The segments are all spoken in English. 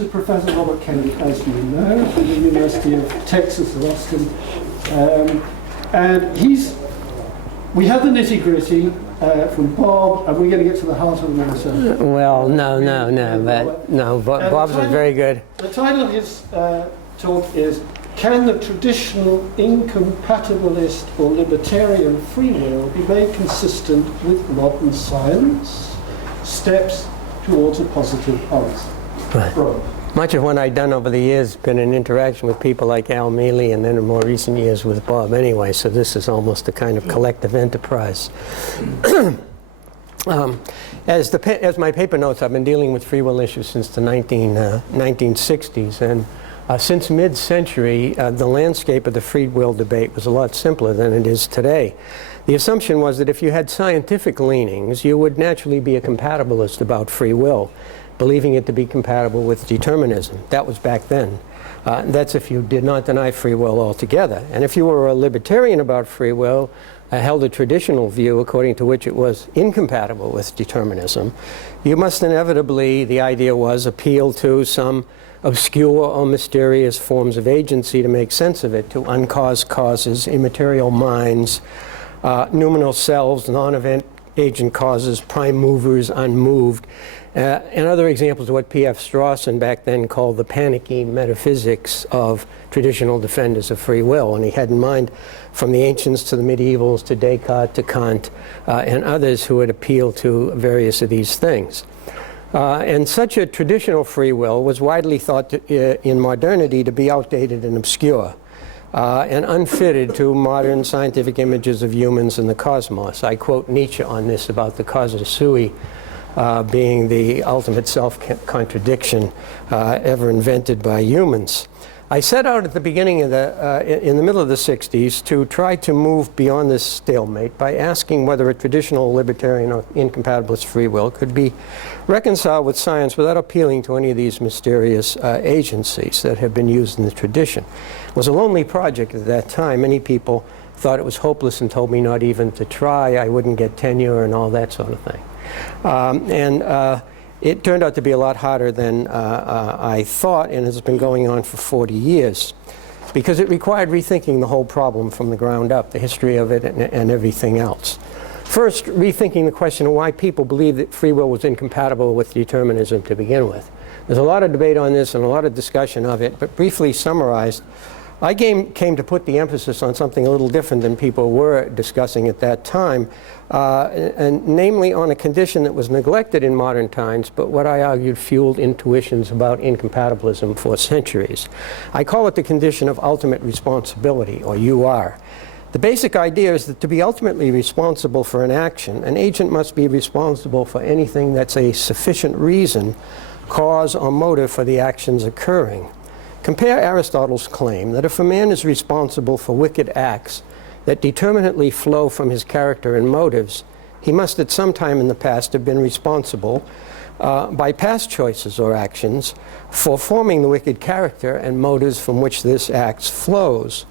to Professor Robert Kane, as you know, from the University of Texas at Austin. And we have the nitty-gritty from Bob, and we're going to get to the heart of the matter. Well, no, Bob's was very good. The title of his talk is, Can the Traditional Incompatibilist or Libertarian Free Will be made consistent with modern science? Steps towards a positive answer. Right. Much of what I've done over the years has been in interaction with people like Al Mealy, and then in more recent years with Bob anyway, so this is almost a kind of collective enterprise. As my paper notes, I've been dealing with free will issues since the 1960s, and since mid-century, the landscape of the free will debate was a lot simpler than it is today. The assumption was that if you had scientific leanings, you would naturally be a compatibilist about free will, believing it to be compatible with determinism. That was back then. That's if you did not deny free will altogether. And if you were a libertarian about free will, held a traditional view according to which it was incompatible with determinism, you must inevitably, the idea was, appeal to some obscure or mysterious forms of agency to make sense of it, to uncaused causes, immaterial minds, noumenal selves, non-event agent causes, prime movers, unmoved, and other examples of what P.F. Strawson back then called the panicky metaphysics of traditional defenders of free will. And he had in mind from the ancients to the medievals to Descartes to Kant and others who had appealed to various of these things. And such a traditional free will was widely thought in modernity to be outdated and obscure and unfitted to modern scientific images of humans and the cosmos. I quote Nietzsche on this about the causa sui being the ultimate self-contradiction ever invented by humans. I set out at the beginning of in the middle of the 60s to try to move beyond this stalemate by asking whether a traditional libertarian or incompatibilist free will could be reconciled with science without appealing to any of these mysterious agencies that have been used in the tradition. It was a lonely project at that time. Many people thought it was hopeless and told me not even to try. I wouldn't get tenure and all that sort of thing. It turned out to be a lot harder than I thought, and has been going on for 40 years, because it required rethinking the whole problem from the ground up, the history of it and everything else. First, rethinking the question of why people believed that free will was incompatible with determinism to begin with. There's a lot of debate on this and a lot of discussion of it, but briefly summarized, I came to put the emphasis on something a little different than people were discussing at that time, and namely on a condition that was neglected in modern times, but what I argued fueled intuitions about incompatibilism for centuries. I call it the condition of ultimate responsibility, or UR. The basic idea is that to be ultimately responsible for an action, an agent must be responsible for anything that's a sufficient reason, cause, or motive for the actions occurring. Compare Aristotle's claim that if a man is responsible for wicked acts that determinately flow from his character and motives, he must at some time in the past have been responsible by past choices or actions for forming the wicked character and motives from which this act flows.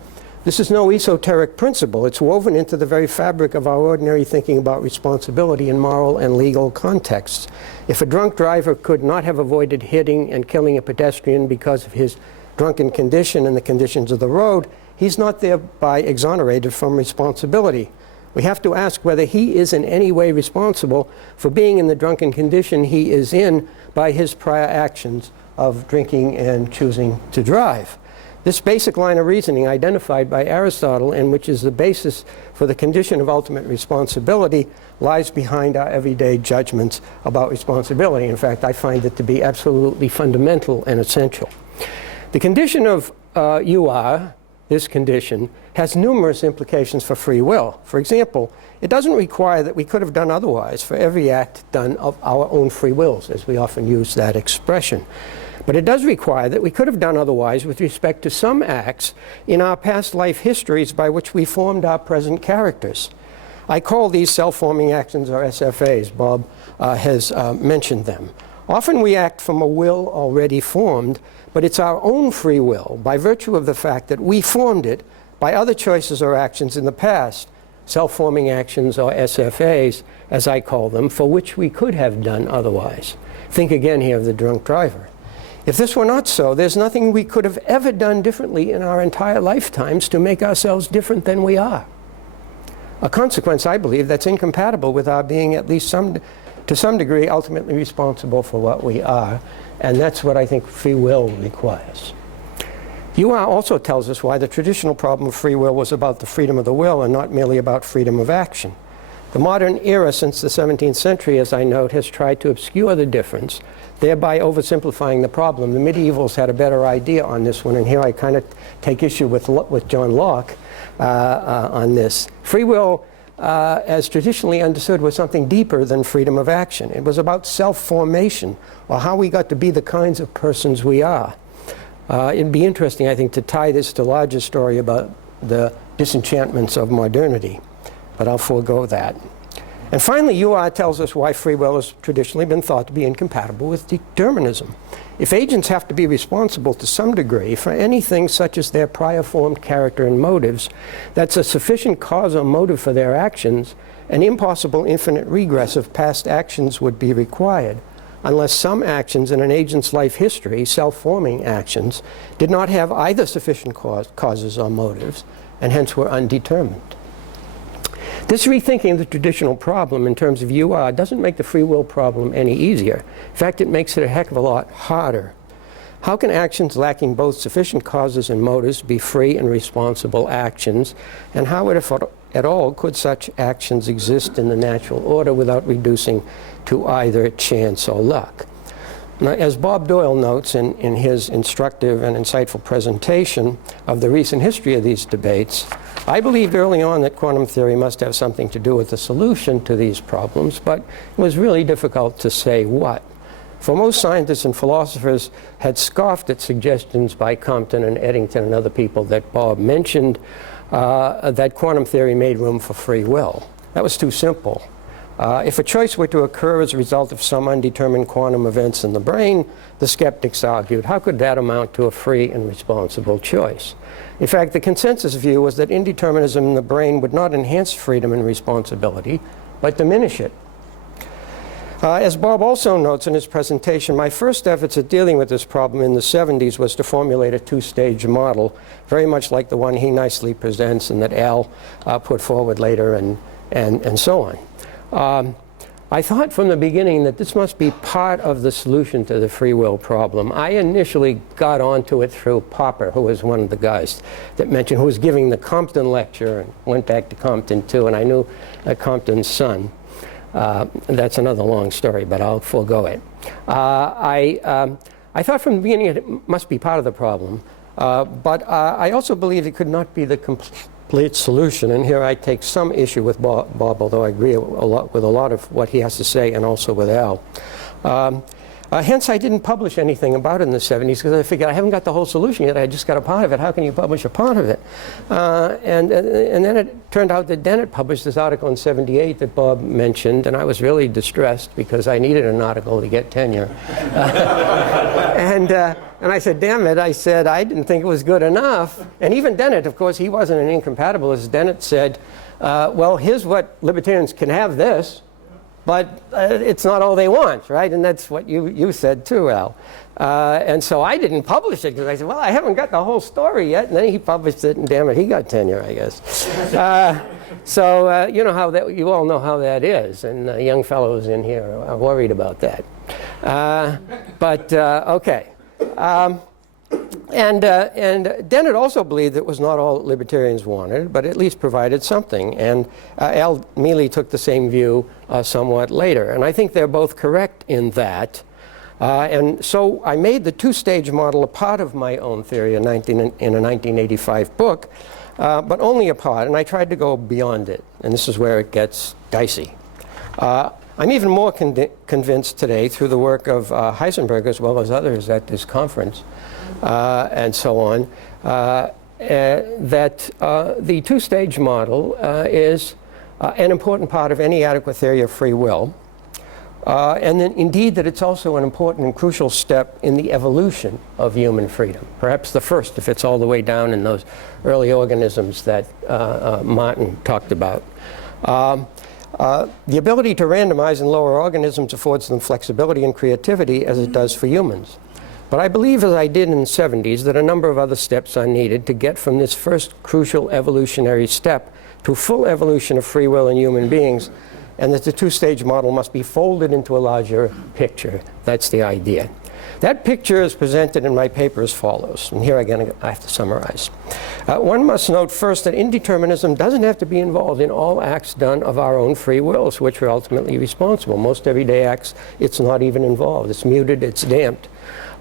This is no esoteric principle. It's woven into the very fabric of our ordinary thinking about responsibility in moral and legal contexts. If a drunk driver could not have avoided hitting and killing a pedestrian because of his drunken condition and the conditions of the road, he's not thereby exonerated from responsibility. We have to ask whether he is in any way responsible for being in the drunken condition he is in by his prior actions of drinking and choosing to drive. This basic line of reasoning identified by Aristotle, and which is the basis for the condition of ultimate responsibility, lies behind our everyday judgments about responsibility. In fact, I find it to be absolutely fundamental and essential. The condition of UR, this condition, has numerous implications for free will. For example, it doesn't require that we could have done otherwise for every act done of our own free wills, as we often use that expression. But it does require that we could have done otherwise with respect to some acts in our past life histories by which we formed our present characters. I call these self-forming actions, or SFAs. Bob has mentioned them. Often we act from a will already formed, but it's our own free will, by virtue of the fact that we formed it by other choices or actions in the past, self-forming actions, or SFAs, as I call them, for which we could have done otherwise. Think again here of the drunk driver. If this were not so, there's nothing we could have ever done differently in our entire lifetimes to make ourselves different than we are. A consequence, I believe, that's incompatible with our being at least to some degree ultimately responsible for what we are, and that's what I think free will requires. UR also tells us why the traditional problem of free will was about the freedom of the will and not merely about freedom of action. The modern era since the 17th century, as I note, has tried to obscure the difference, thereby oversimplifying the problem. The medievals had a better idea on this one, and here I kind of take issue with John Locke on this. Free will, as traditionally understood, was something deeper than freedom of action. It was about self-formation, or how we got to be the kinds of persons we are. It'd be interesting, I think, to tie this to a larger story about the disenchantments of modernity, but I'll forego that. And finally, UR tells us why free will has traditionally been thought to be incompatible with determinism. If agents have to be responsible to some degree for anything such as their prior formed character and motives, that's a sufficient cause or motive for their actions, an impossible infinite regress of past actions would be required, unless some actions in an agent's life history, self-forming actions, did not have either sufficient causes or motives, and hence were undetermined. This rethinking of the traditional problem in terms of UR doesn't make the free will problem any easier. In fact, it makes it a heck of a lot harder. How can actions lacking both sufficient causes and motives be free and responsible actions? And how, if at all, could such actions exist in the natural order without reducing to either chance or luck? Now, as Bob Doyle notes in his instructive and insightful presentation of the recent history of these debates, I believed early on that quantum theory must have something to do with the solution to these problems, but it was really difficult to say what. For most scientists and philosophers had scoffed at suggestions by Compton and Eddington and other people that Bob mentioned, that quantum theory made room for free will. That was too simple. If a choice were to occur as a result of some undetermined quantum events in the brain, the skeptics argued, how could that amount to a free and responsible choice? In fact, the consensus view was that indeterminism in the brain would not enhance freedom and responsibility, but diminish it. As Bob also notes in his presentation, my first efforts at dealing with this problem in the 70s was to formulate a two-stage model, very much like the one he nicely presents and that Al put forward later and so on. I thought from the beginning that this must be part of the solution to the free will problem. I initially got onto it through Popper, who was one of the guys that mentioned, who was giving the Compton lecture, and went back to Compton too, and I knew Compton's son. That's another long story, but I'll forego it. I thought from the beginning it must be part of the problem, but I also believed it could not be the complete solution, and here I take some issue with Bob, although I agree with a lot of what he has to say, and also with Al. Hence, I didn't publish anything about it in the 70s, because I figured I haven't got the whole solution yet. I just got a part of it. How can you publish a part of it? And then it turned out that Dennett published this article in '78 that Bob mentioned, and I was really distressed because I needed an article to get tenure. And I said, damn it, I said, I didn't think it was good enough. And even Dennett, of course, he wasn't an incompatibilist. Dennett said, well, here's what libertarians can have this, but it's not all they want, right? And that's what you said too, Al. And so I didn't publish it because I said, well, I haven't got the whole story yet. And then he published it, and damn it, he got tenure, I guess. So you know how that, you all know how that is, and young fellows in here are worried about that. Okay. And Dennett also believed that it was not all libertarians wanted, but at least provided something. And Al Mealy took the same view somewhat later. And I think they're both correct in that. And so I made the two-stage model a part of my own theory in a 1985 book, but only a part. And I tried to go beyond it. And this is where it gets dicey. I'm even more convinced today through the work of Heisenberg as well as others at this conference and so on, that the two-stage model is an important part of any adequate theory of free will, and then indeed that it's also an important and crucial step in the evolution of human freedom. Perhaps the first, if it's all the way down in those early organisms that Martin talked about. The ability to randomize in lower organisms affords them flexibility and creativity as it does for humans. But I believe, as I did in the 70s, that a number of other steps are needed to get from this first crucial evolutionary step to full evolution of free will in human beings, and that the two-stage model must be folded into a larger picture. That's the idea. That picture is presented in my paper as follows, and here again I have to summarize. One must note first that indeterminism doesn't have to be involved in all acts done of our own free wills, for which we're ultimately responsible. Most everyday acts, it's not even involved. It's muted, it's damped.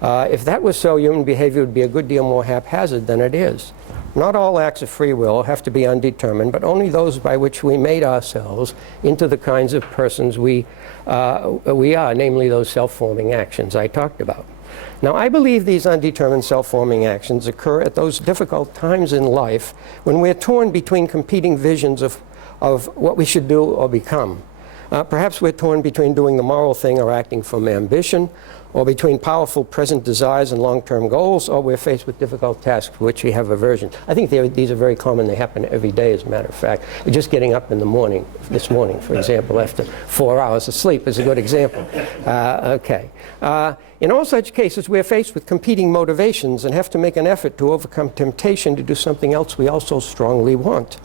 If that was so, human behavior would be a good deal more haphazard than it is. Not all acts of free will have to be undetermined, but only those by which we made ourselves into the kinds of persons we are, namely those self-forming actions I talked about. Now, I believe these undetermined self-forming actions occur at those difficult times in life when we're torn between competing visions of what we should do or become. Perhaps we're torn between doing the moral thing or acting from ambition, or between powerful present desires and long-term goals, or we're faced with difficult tasks for which we have aversion. I think these are very common. They happen every day, as a matter of fact. Just getting up in the morning, this morning, for example, after 4 hours of sleep is a good example. In all such cases, we're faced with competing motivations and have to make an effort to overcome temptation to do something else we also strongly want.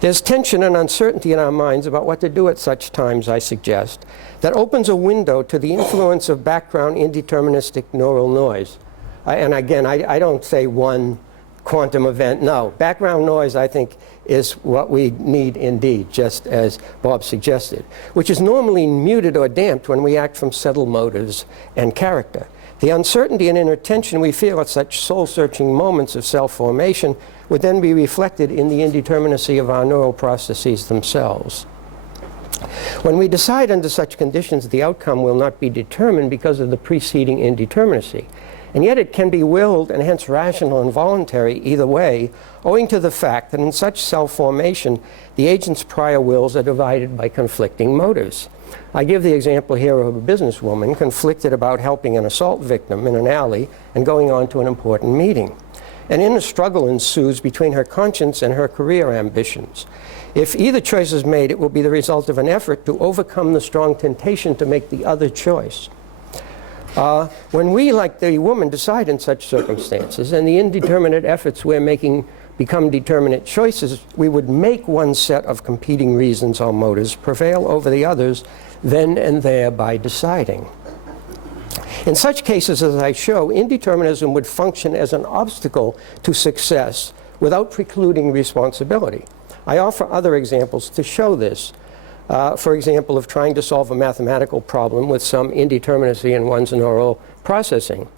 There's tension and uncertainty in our minds about what to do at such times, I suggest, that opens a window to the influence of background indeterministic neural noise. And again, I don't say one quantum event. No, background noise, I think, is what we need indeed, just as Bob suggested, which is normally muted or damped when we act from settled motives and character. The uncertainty and inner tension we feel at such soul-searching moments of self-formation would then be reflected in the indeterminacy of our neural processes themselves. When we decide under such conditions, the outcome will not be determined because of the preceding indeterminacy. And yet it can be willed and hence rational and voluntary either way, owing to the fact that in such self-formation, the agent's prior wills are divided by conflicting motives. I give the example here of a businesswoman conflicted about helping an assault victim in an alley and going on to an important meeting. An inner struggle ensues between her conscience and her career ambitions. If either choice is made, it will be the result of an effort to overcome the strong temptation to make the other choice. When we, like the woman, decide in such circumstances, and the indeterminate efforts we're making become determinate choices, we would make one set of competing reasons or motives prevail over the others then and there by deciding. In such cases, as I show, indeterminism would function as an obstacle to success without precluding responsibility. I offer other examples to show this. For example, of trying to solve a mathematical problem with some indeterminacy in one's neural processing.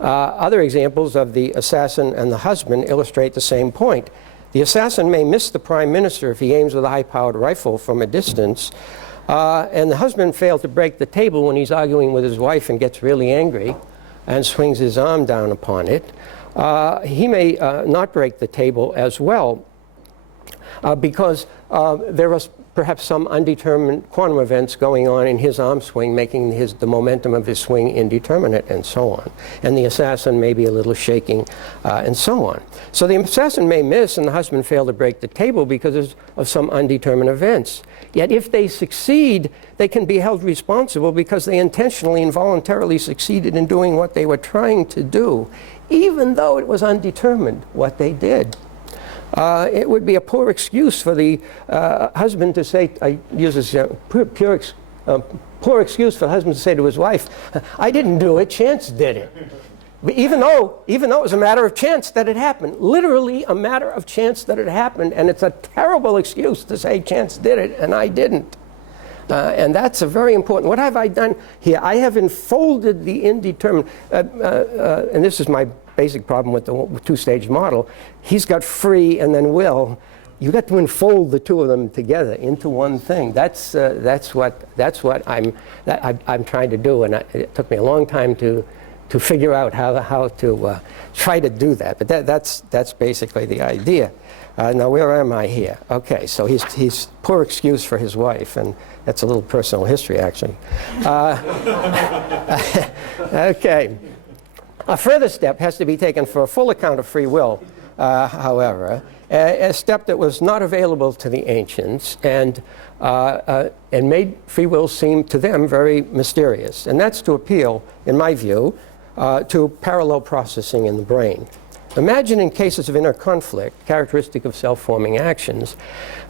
Other examples of the assassin and the husband illustrate the same point. The assassin may miss the prime minister if he aims with a high-powered rifle from a distance, and the husband failed to break the table when he's arguing with his wife and gets really angry and swings his arm down upon it. He may not break the table as well because there are perhaps some undetermined quantum events going on in his arm swing, making the momentum of his swing indeterminate, and so on. And the assassin may be a little shaking, and so on. So the assassin may miss and the husband fail to break the table because of some undetermined events. Yet if they succeed, they can be held responsible because they intentionally and voluntarily succeeded in doing what they were trying to do, even though it was undetermined what they did. It would be a poor excuse for the husband to say, I use this poor excuse for the husband to say to his wife, I didn't do it, chance did it. But even though it was a matter of chance that it happened, literally a matter of chance that it happened, and it's a terrible excuse to say chance did it and I didn't. And that's a very important. What have I done here? I have enfolded the indeterminate, and this is my basic problem with the two-stage model. He's got free and then will. You've got to enfold the two of them together into one thing. That's what I'm trying to do, and it took me a long time to figure out how to try to do that. But that's basically the idea. Now where am I here? Okay, so he's poor excuse for his wife, and that's a little personal history actually. Okay. A further step has to be taken for a full account of free will, however, a step that was not available to the ancients and made free will seem to them very mysterious. And that's to appeal, in my view, to parallel processing in the brain. Imagine in cases of inner conflict, characteristic of self-forming actions,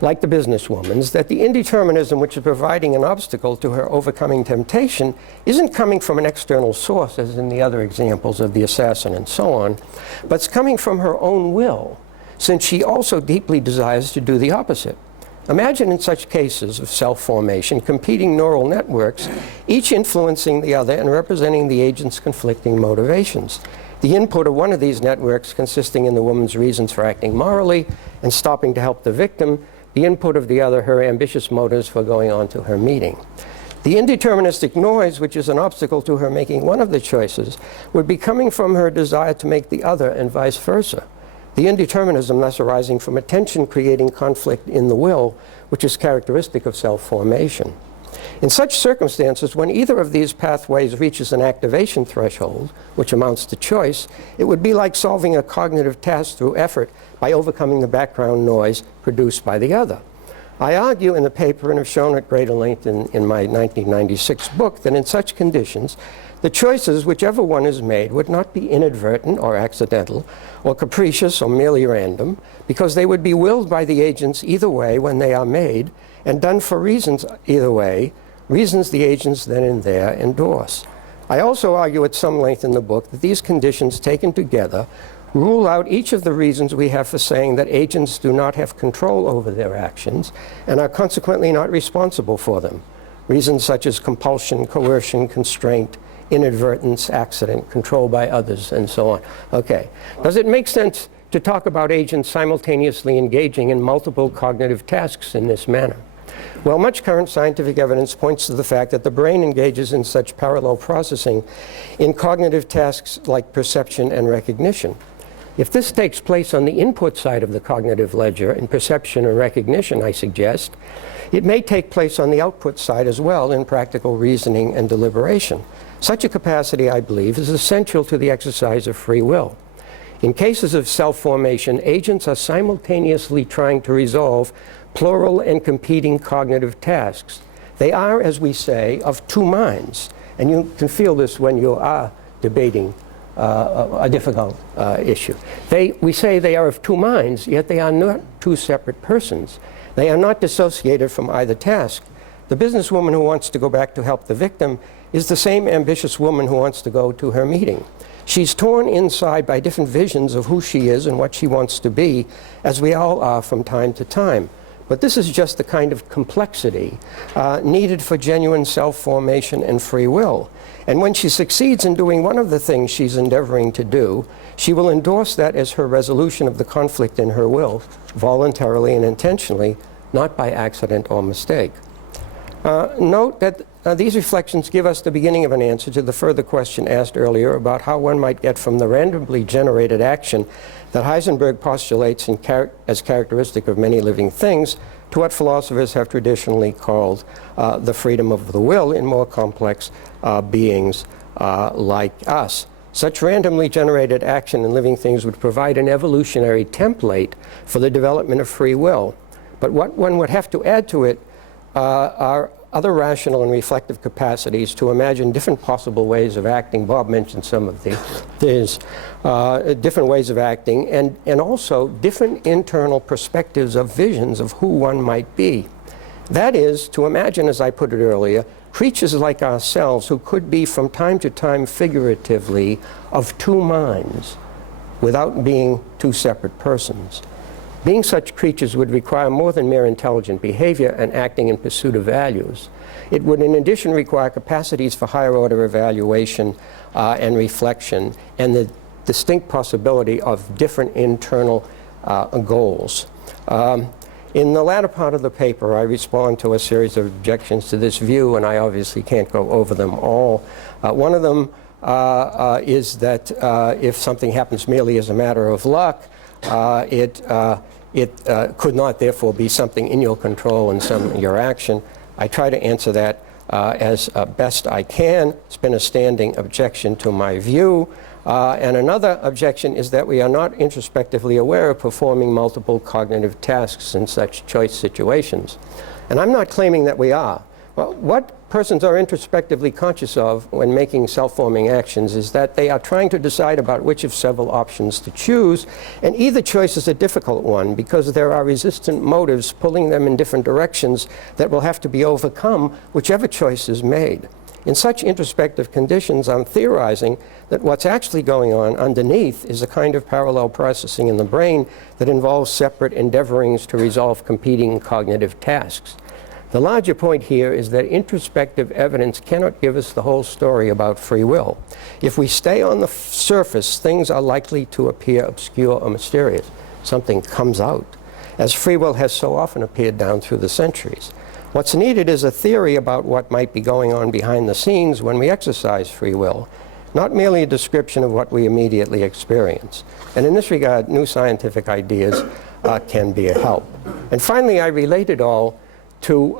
like the businesswoman's, that the indeterminism which is providing an obstacle to her overcoming temptation isn't coming from an external source, as in the other examples of the assassin and so on, but it's coming from her own will, since she also deeply desires to do the opposite. Imagine in such cases of self-formation, competing neural networks, each influencing the other and representing the agent's conflicting motivations. The input of one of these networks consisting in the woman's reasons for acting morally and stopping to help the victim, the input of the other, her ambitious motives for going on to her meeting. The indeterministic noise, which is an obstacle to her making one of the choices, would be coming from her desire to make the other and vice versa. The indeterminism thus arising from a tension creating conflict in the will, which is characteristic of self-formation. In such circumstances, when either of these pathways reaches an activation threshold, which amounts to choice, it would be like solving a cognitive task through effort by overcoming the background noise produced by the other. I argue in the paper, and have shown at greater length in my 1996 book, that in such conditions, the choices, whichever one is made, would not be inadvertent or accidental, or capricious or merely random, because they would be willed by the agents either way when they are made, and done for reasons either way, reasons the agents then and there endorse. I also argue at some length in the book that these conditions taken together rule out each of the reasons we have for saying that agents do not have control over their actions and are consequently not responsible for them. Reasons such as compulsion, coercion, constraint, inadvertence, accident, control by others, and so on. Okay. Does it make sense to talk about agents simultaneously engaging in multiple cognitive tasks in this manner? Well, much current scientific evidence points to the fact that the brain engages in such parallel processing in cognitive tasks like perception and recognition. If this takes place on the input side of the cognitive ledger in perception and recognition, I suggest, it may take place on the output side as well in practical reasoning and deliberation. Such a capacity, I believe, is essential to the exercise of free will. In cases of self-formation, agents are simultaneously trying to resolve plural and competing cognitive tasks. They are, as we say, of two minds. And you can feel this when you are debating a difficult issue. We say they are of two minds, yet they are not two separate persons. They are not dissociated from either task. The businesswoman who wants to go back to help the victim is the same ambitious woman who wants to go to her meeting. She's torn inside by different visions of who she is and what she wants to be, as we all are from time to time. But this is just the kind of complexity needed for genuine self-formation and free will. And when she succeeds in doing one of the things she's endeavoring to do, she will endorse that as her resolution of the conflict in her will, voluntarily and intentionally, not by accident or mistake. Note that these reflections give us the beginning of an answer to the further question asked earlier about how one might get from the randomly generated action that Heisenberg postulates as characteristic of many living things to what philosophers have traditionally called the freedom of the will in more complex beings like us. Such randomly generated action in living things would provide an evolutionary template for the development of free will. But what one would have to add to it are other rational and reflective capacities to imagine different possible ways of acting. Bob mentioned some of these different ways of acting, and also different internal perspectives of visions of who one might be. That is, to imagine, as I put it earlier, creatures like ourselves who could be from time to time figuratively of two minds without being two separate persons. Being such creatures would require more than mere intelligent behavior and acting in pursuit of values. It would in addition require capacities for higher order evaluation and reflection, and the distinct possibility of different internal goals. In the latter part of the paper, I respond to a series of objections to this view, and I obviously can't go over them all. One of them is that if something happens merely as a matter of luck, it could not therefore be something in your control and your action. I try to answer that as best I can. It's been a standing objection to my view. And another objection is that we are not introspectively aware of performing multiple cognitive tasks in such choice situations. And I'm not claiming that we are, Well, what persons are introspectively conscious of when making self-forming actions is that they are trying to decide about which of several options to choose, and either choice is a difficult one because there are resistant motives pulling them in different directions that will have to be overcome whichever choice is made. In such introspective conditions, I'm theorizing that what's actually going on underneath is a kind of parallel processing in the brain that involves separate endeavorings to resolve competing cognitive tasks. The larger point here is that introspective evidence cannot give us the whole story about free will. If we stay on the surface, things are likely to appear obscure or mysterious. Something comes out, as free will has so often appeared down through the centuries. What's needed is a theory about what might be going on behind the scenes when we exercise free will, not merely a description of what we immediately experience. And in this regard, new scientific ideas can be a help. And finally, I relate it all to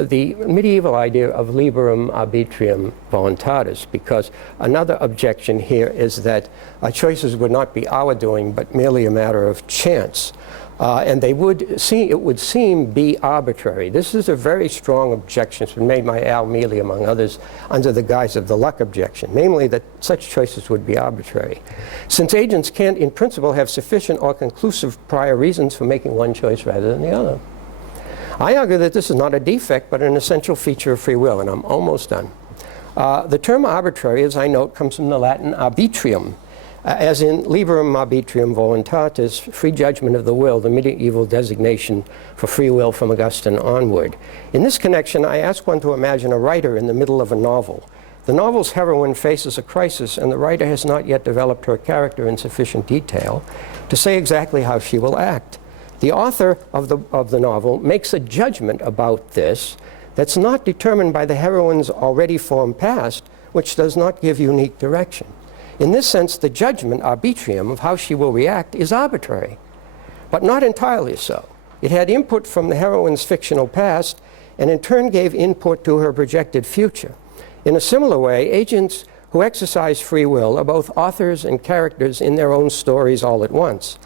the medieval idea of liberum arbitrium voluntatis, because another objection here is that choices would not be our doing, but merely a matter of chance. And it would seem be arbitrary. This is a very strong objection. It's been made by Al Mealy, among others, under the guise of the luck objection, namely that such choices would be arbitrary. Since agents can't, in principle, have sufficient or conclusive prior reasons for making one choice rather than the other. I argue that this is not a defect, but an essential feature of free will, and I'm almost done. The term arbitrary, as I note, comes from the Latin arbitrium, as in liberum arbitrium voluntatis, free judgment of the will, the medieval designation for free will from Augustine onward. In this connection, I ask one to imagine a writer in the middle of a novel. The novel's heroine faces a crisis, and the writer has not yet developed her character in sufficient detail to say exactly how she will act. The author of the novel makes a judgment about this that's not determined by the heroine's already formed past, which does not give unique direction. In this sense, the judgment, arbitrium, of how she will react is arbitrary, but not entirely so. It had input from the heroine's fictional past, and in turn gave input to her projected future. In a similar way, agents who exercise free will are both authors and characters in their own stories all at once.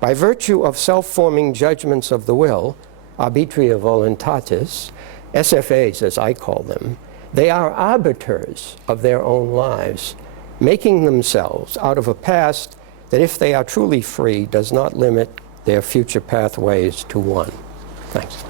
By virtue of self-forming judgments of the will, arbitria voluntatis, SFAs as I call them, they are arbiters of their own lives, making themselves out of a past that, if they are truly free, does not limit their future pathways to one. Thanks.